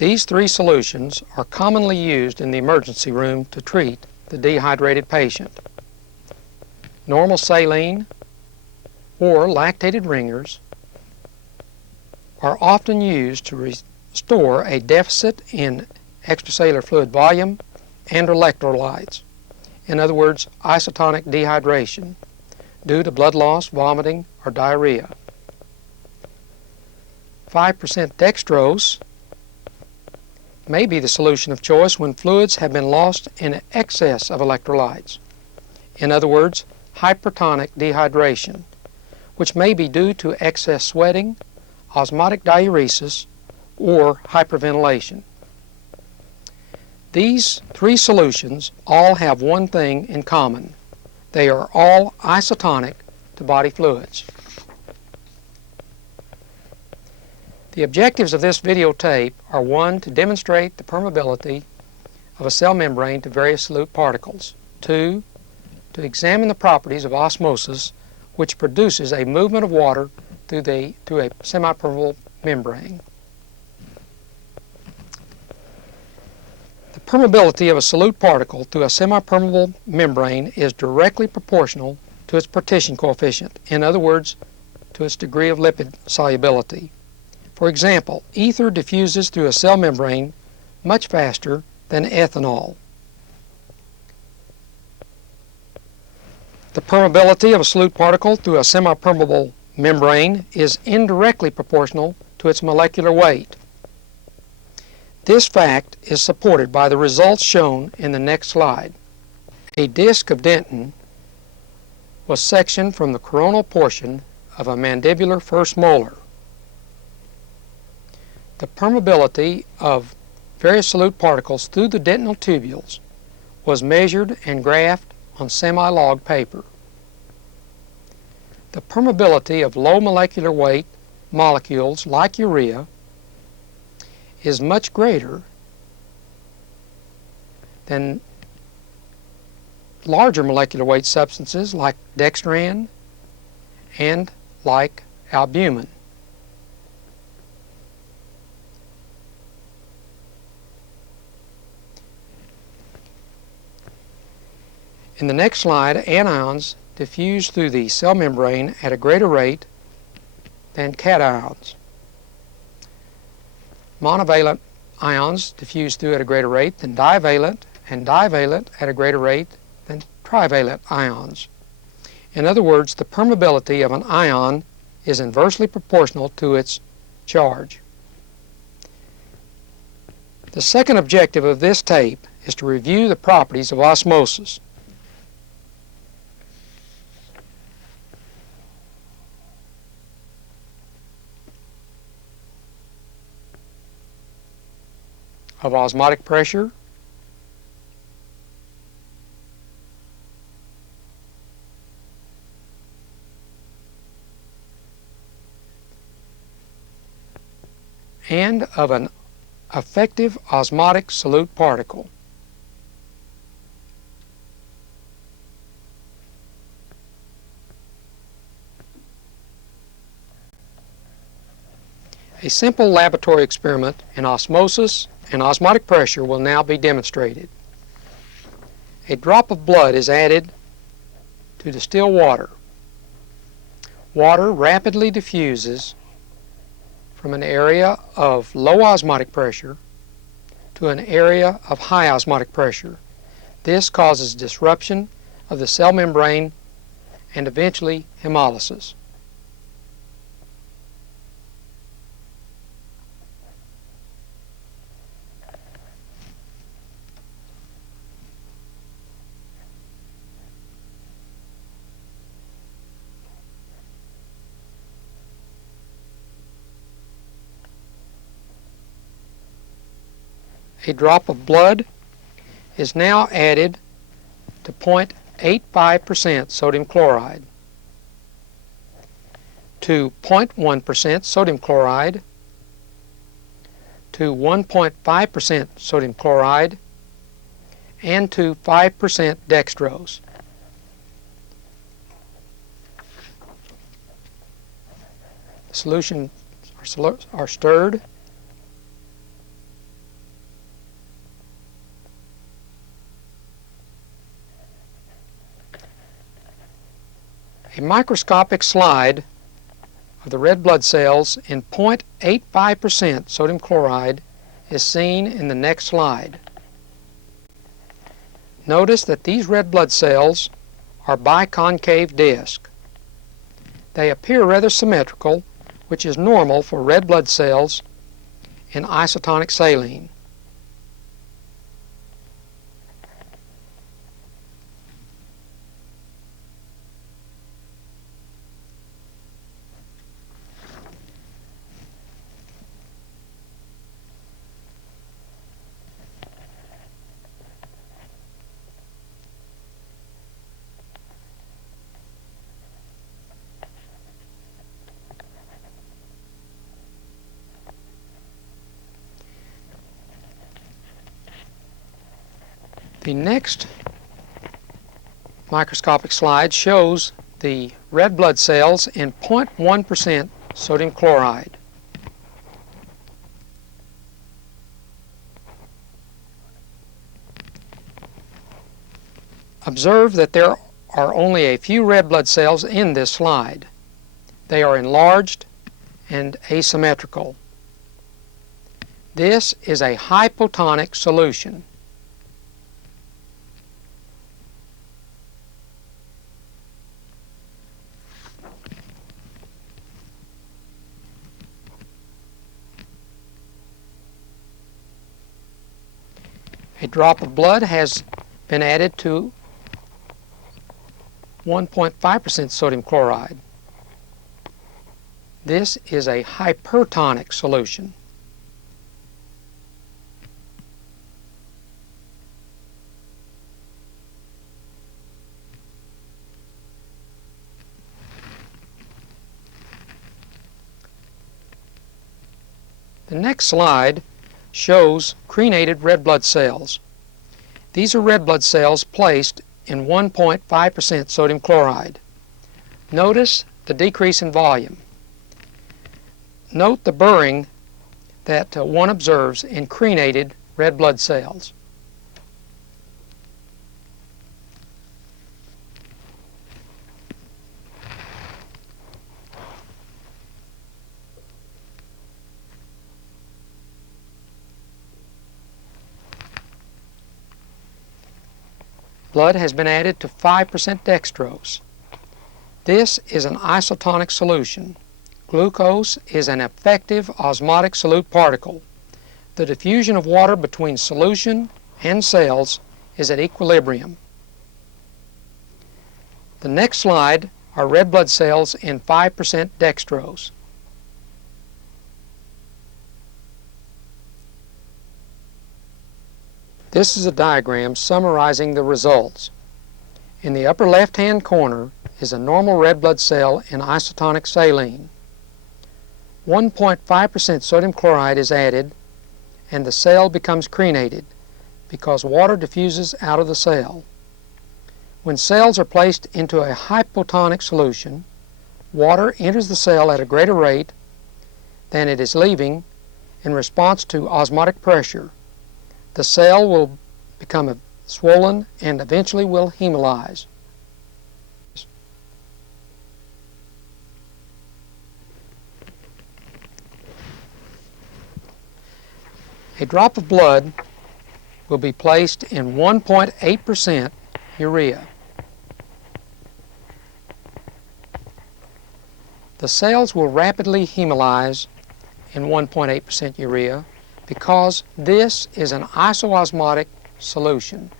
These three solutions are commonly used in the emergency room to treat the dehydrated patient. Normal saline or lactated ringers are often used to restore a deficit in extracellular fluid volume and electrolytes. In other words, isotonic dehydration due to blood loss, vomiting, or diarrhea. 5% dextrose may be the solution of choice when fluids have been lost in excess of electrolytes. In other words, hypertonic dehydration, which may be due to excess sweating, osmotic diuresis, or hyperventilation. These three solutions all have one thing in common. They are all isotonic to body fluids. The objectives of this videotape are: 1. To demonstrate the permeability of a cell membrane to various solute particles. 2. To examine the properties of osmosis, which produces a movement of water through a semipermeable membrane. The permeability of a solute particle through a semipermeable membrane is directly proportional to its partition coefficient, in other words, to its degree of lipid solubility. For example, ether diffuses through a cell membrane much faster than ethanol. The permeability of a solute particle through a semipermeable membrane is indirectly proportional to its molecular weight. This fact is supported by the results shown in the next slide. A disc of dentin was sectioned from the coronal portion of a mandibular first molar. The permeability of various solute particles through the dentinal tubules was measured and graphed on semi-log paper. The permeability of low molecular weight molecules like urea is much greater than larger molecular weight substances like dextran and like albumin. In the next slide, anions diffuse through the cell membrane at a greater rate than cations. Monovalent ions diffuse through at a greater rate than divalent, and divalent at a greater rate than trivalent ions. In other words, the permeability of an ion is inversely proportional to its charge. The second objective of this tape is to review the properties of osmosis. Of osmotic pressure, and of an effective osmotic solute particle. A simple laboratory experiment in osmosis and osmotic pressure will now be demonstrated. A drop of blood is added to distilled water. Water rapidly diffuses from an area of low osmotic pressure to an area of high osmotic pressure. This causes disruption of the cell membrane and eventually hemolysis. A drop of blood is now added to 0.85% sodium chloride, to 0.1% sodium chloride, to 1.5% sodium chloride, and to 5% dextrose. The solutions are stirred A microscopic slide of the red blood cells in 0.85% sodium chloride is seen in the next slide. Notice that these red blood cells are biconcave disc. They appear rather symmetrical, which is normal for red blood cells in isotonic saline. The next microscopic slide shows the red blood cells in 0.1% sodium chloride. Observe that there are only a few red blood cells in this slide. They are enlarged and asymmetrical. This is a hypotonic solution. A drop of blood has been added to 1.5% sodium chloride. This is a hypertonic solution. The next slide shows crenated red blood cells. These are red blood cells placed in 1.5% sodium chloride. Notice the decrease in volume. Note the burring that one observes in crenated red blood cells. Blood has been added to 5% dextrose. This is an isotonic solution. Glucose is an effective osmotic solute particle. The diffusion of water between solution and cells is at equilibrium. The next slide are red blood cells in 5% dextrose. This is a diagram summarizing the results. In the upper left-hand corner is a normal red blood cell in isotonic saline. 1.5% sodium chloride is added and the cell becomes crenated because water diffuses out of the cell. When cells are placed into a hypotonic solution, water enters the cell at a greater rate than it is leaving in response to osmotic pressure. The cell will become swollen and eventually will hemolyze. A drop of blood will be placed in 1.8% urea. The cells will rapidly hemolyze in 1.8% urea because this is an isoosmotic solution.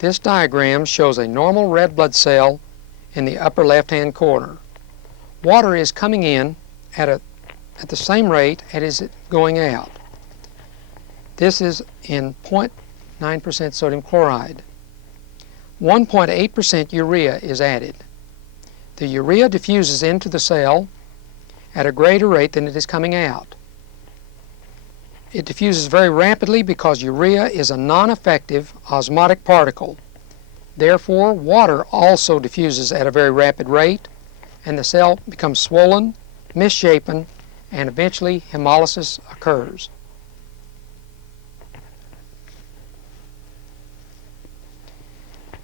This diagram shows a normal red blood cell in the upper left-hand corner. Water is coming in at the same rate as it going out. This is in 0.9% sodium chloride. 1.8% urea is added. The urea diffuses into the cell at a greater rate than it is coming out. It diffuses very rapidly because urea is a non-effective osmotic particle. Therefore, water also diffuses at a very rapid rate, and the cell becomes swollen, misshapen, and eventually hemolysis occurs.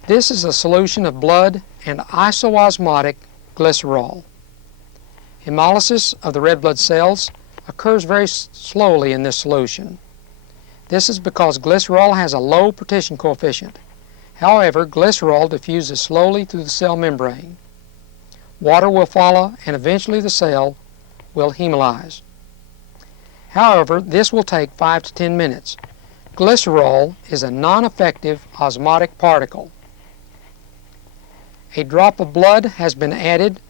This is a solution of blood and isoosmotic glycerol. Hemolysis of the red blood cells occurs very slowly in this solution. This is because glycerol has a low partition coefficient. However, glycerol diffuses slowly through the cell membrane. Water will follow, and eventually the cell will hemolyze. However, this will take 5 to 10 minutes. Glycerol is a non-effective osmotic particle. A drop of blood has been added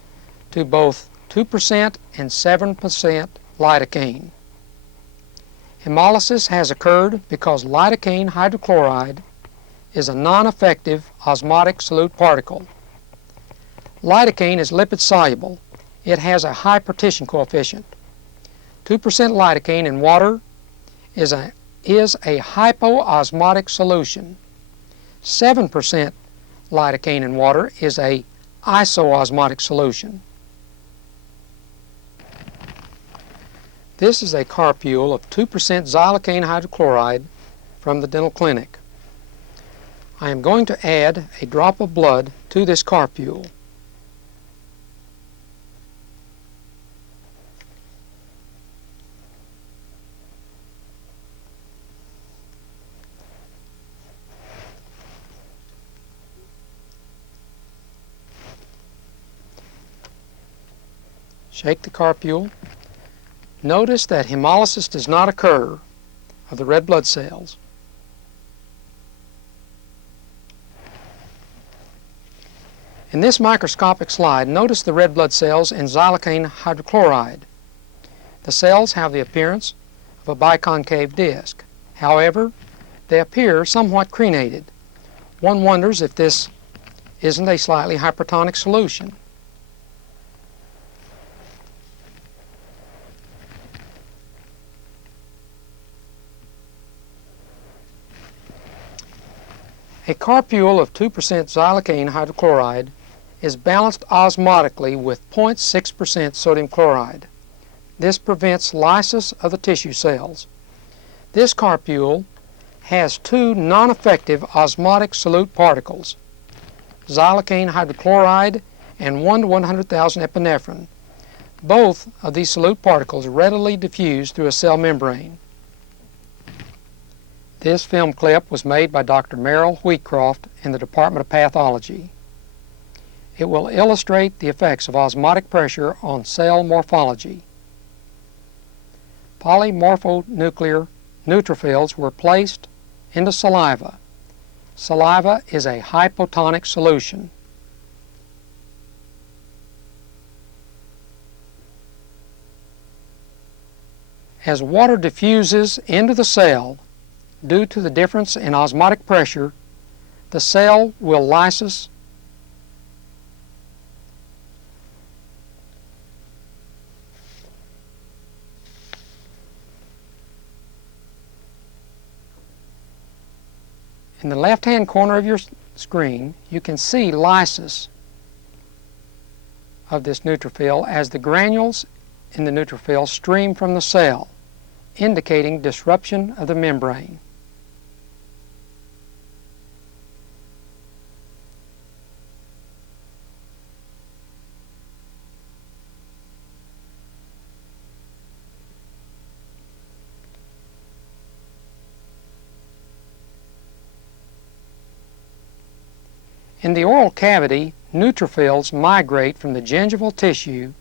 to both 2% and 7% lidocaine. Hemolysis has occurred because lidocaine hydrochloride is a non-effective osmotic solute particle. Lidocaine is lipid soluble. It has a high partition coefficient. 2% lidocaine in water is a hypoosmotic solution. 7% lidocaine in water is a isoosmotic solution. This is a carpule of 2% xylocaine hydrochloride from the dental clinic. I am going to add a drop of blood to this carpule. Shake the carpule. Notice that hemolysis does not occur of the red blood cells. In this microscopic slide, notice the red blood cells in xylocaine hydrochloride. The cells have the appearance of a biconcave disc. However, they appear somewhat crenated. One wonders if this isn't a slightly hypertonic solution. A carpule of 2% xylocaine hydrochloride is balanced osmotically with 0.6% sodium chloride. This prevents lysis of the tissue cells. This carpule has two non-effective osmotic solute particles, xylocaine hydrochloride and 1 to 100,000 epinephrine. Both of these solute particles readily diffuse through a cell membrane. This film clip was made by Dr. Merrill Wheatcroft in the Department of Pathology. It will illustrate the effects of osmotic pressure on cell morphology. Polymorphonuclear neutrophils were placed into saliva. Saliva is a hypotonic solution. As water diffuses into the cell, due to the difference in osmotic pressure, the cell will lysis. In the left-hand corner of your screen, you can see lysis of this neutrophil as the granules in the neutrophil stream from the cell, indicating disruption of the membrane. In the oral cavity, neutrophils migrate from the gingival tissue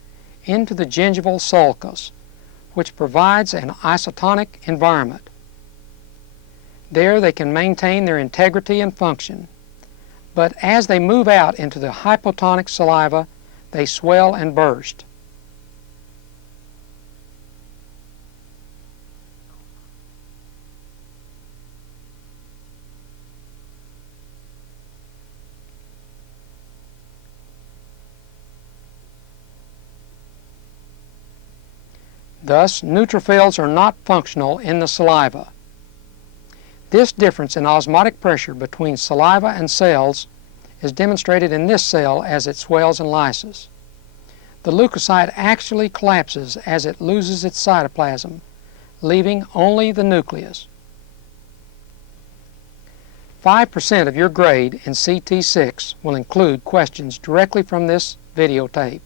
into the gingival sulcus, which provides an isotonic environment. There they can maintain their integrity and function, but as they move out into the hypotonic saliva, they swell and burst. Thus, neutrophils are not functional in the saliva. This difference in osmotic pressure between saliva and cells is demonstrated in this cell as it swells and lyses. The leukocyte actually collapses as it loses its cytoplasm, leaving only the nucleus. 5% of your grade in CT6 will include questions directly from this videotape.